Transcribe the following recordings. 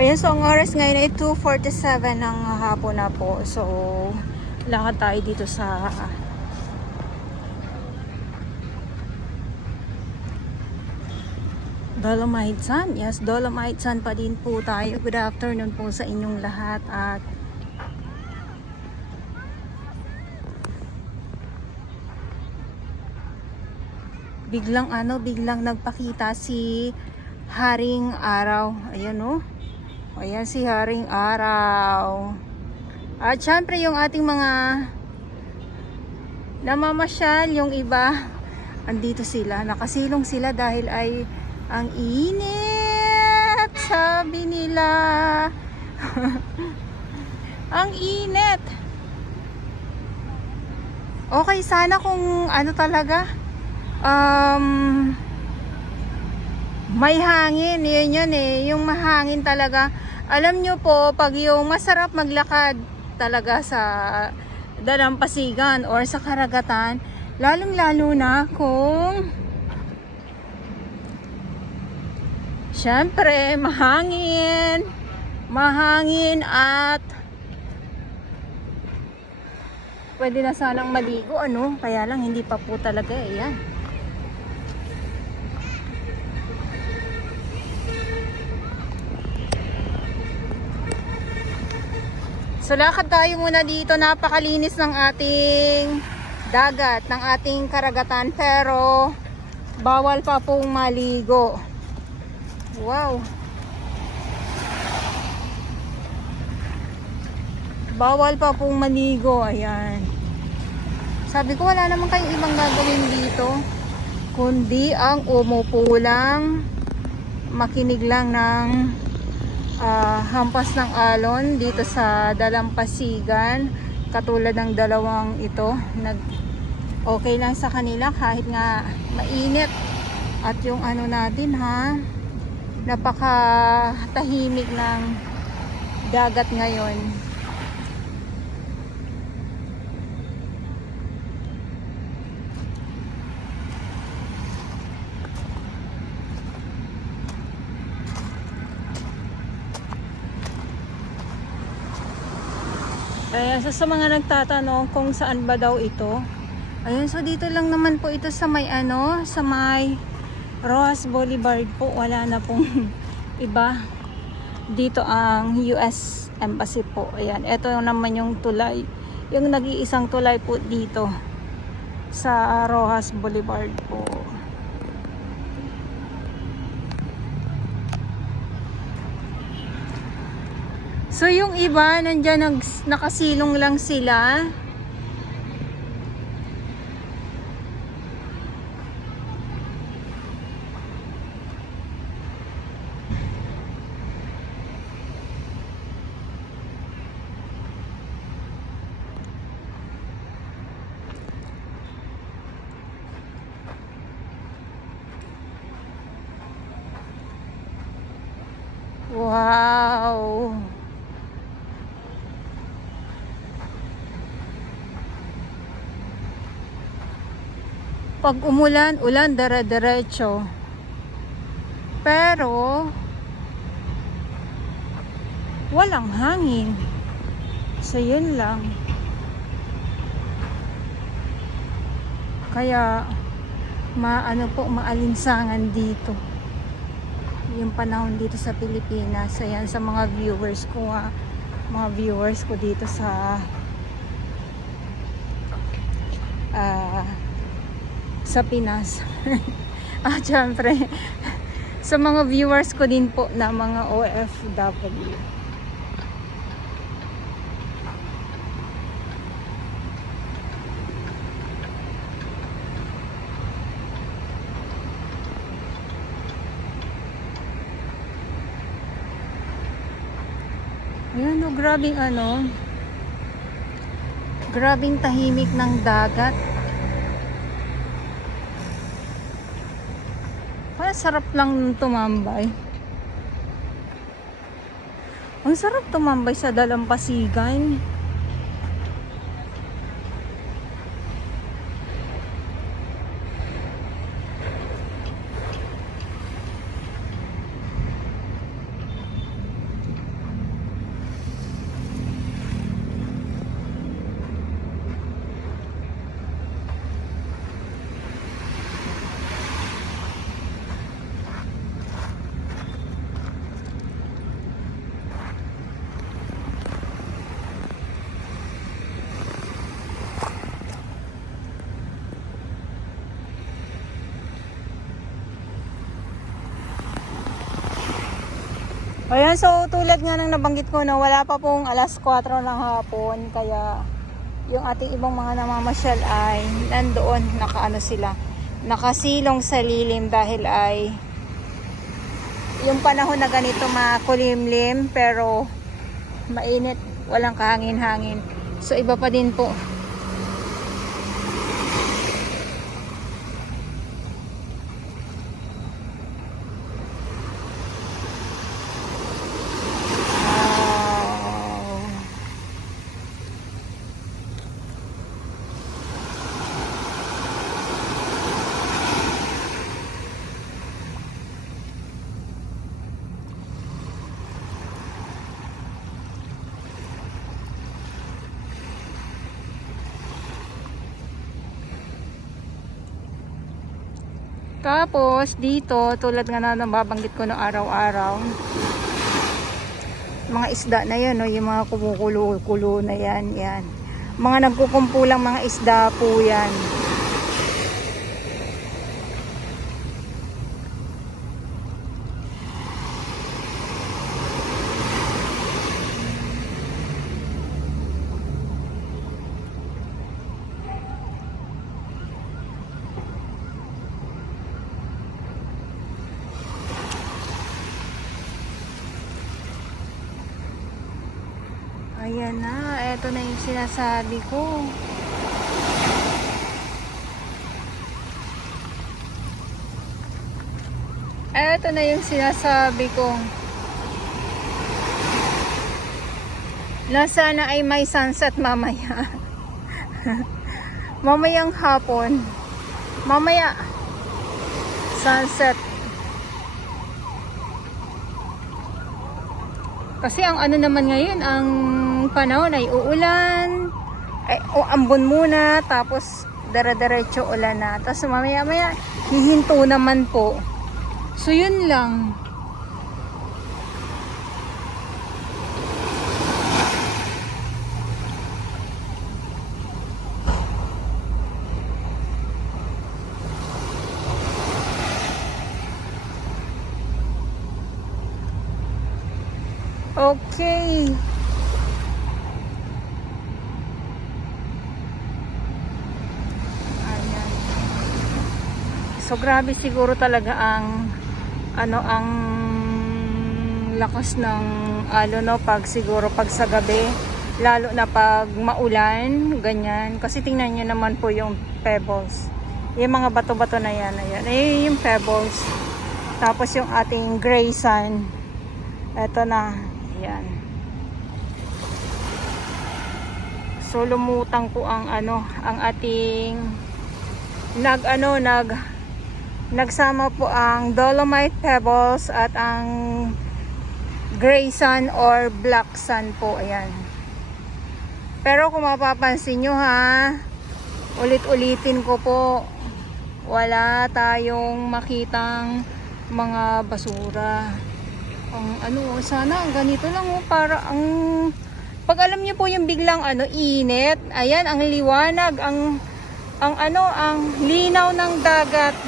Ayan, so ang oras ngayon ay 2:47 ng hapon na po. So, lakad tayo dito sa Dolomite Sun. Yes, Dolomite Sun pa din po tayo. Good afternoon po sa inyong lahat. At biglang nagpakita si Haring Araw. Ayan oh. Ayan si Haring Araw. At syempre yung ating mga namamasyal, yung iba, andito sila. Nakasilong sila dahil ay ang init. Sabi nila. Ang init. Okay, sana kung ano talaga, may hangin. Yun eh. Yung mahangin talaga. Alam nyo po, pag yung masarap maglakad talaga sa dalampasigan or sa karagatan, lalong lalo na kung syempre mahangin at pwede na sanang maligo, ano, kaya lang hindi pa po talaga eh. Yan. So lakad tayo muna dito. Napakalinis ng ating dagat, ng ating karagatan, pero bawal pa pong maligo. Wow. Bawal pa pong maligo. Ayan. Sabi ko wala naman kayong ibang gagawin dito kundi ang umupo lang, makinig lang ng hampas ng alon dito sa dalampasigan, katulad ng dalawang ito. Okay lang sa kanila kahit nga mainit. At yung ano natin ha, napakatahimik ng dagat ngayon. Kaya sa mga nagtatanong kung saan ba daw ito, ayun, so dito lang naman po ito sa may sa may Rojas Boulevard po. Wala na pong iba. Dito ang US Embassy po. Ayan, ito naman yung tulay, yung nag-iisang tulay po dito sa Rojas Boulevard po. So yung iba nandiyan nakasilong lang sila. Wow. Pag umulan, ulan dire-diretso. Pero walang hangin. So yun lang. Kaya maalinsangan dito. Yung panahon dito sa Pilipinas. Ayan, sa mga viewers ko dito sa Pinas. At syempre sa mga viewers ko din po na mga OFW. Ayan o, grabing tahimik ng dagat. Parang sarap lang tumambay. Ang sarap tumambay sa dalampasigan. Ayan, so tulad nga ng nabanggit ko na wala pa pong alas 4 ng hapon, kaya yung ating ibang mga namamasyal ay nandoon, nakaano sila, nakasilong sa lilim dahil ay yung panahon na ganito makulimlim pero mainit, walang kahangin-hangin. So iba pa din po. Tapos dito, tulad nga na nababanggit ko no araw-araw, mga isda na yan, no? Yung mga kumukulo-kulo na yan, yan. Mga nagkukumpulang mga isda po yan. Ayan na, eto na yung sinasabi ko. Eto na yung sinasabi ko. Na sana ay may sunset mamaya. Mamayang hapon. Mamaya, sunset. Kasi ang ano naman ngayon, ang panahon ay uulan, ay ambon muna, tapos dire-diretso ulan na. Tapos mamaya-maya, hihinto naman po. So yun lang. Okay. Ayan. So grabe siguro talaga ang ang lakas ng no, pag siguro pag sa gabi, lalo na pag maulan, ganyan. Kasi tingnan niyo naman po yung pebbles. Yung mga bato-bato na yan, ayan. Yung pebbles. Tapos yung ating gray sand. Eto na. Yan. So lumutang po ang ang ating nagsama po ang dolomite pebbles at ang gray sand or black sand po, ayan. Pero kung mapapansin nyo ha, ulit-ulitin ko po, wala tayong makitang mga basura. Sana ang ganito lang para ang pag alam niyo po yung biglang init, ayan ang liwanag, ang linaw ng dagat.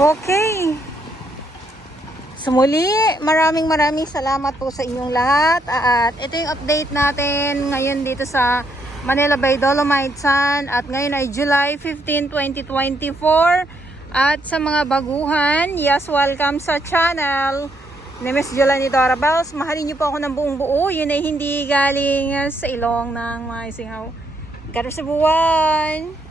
Okay. So muli, maraming salamat po sa inyong lahat. At ito yung update natin ngayon dito sa Manila Bay Dolomite Sand. At ngayon ay July 15, 2024. At sa mga baguhan, yes, welcome sa channel ni Miss Jolani Dora Bells. Mahalin niyo po ako ng buong buo. Yun ay hindi galing sa ilong ng mga isingaw. Garo sa buwan.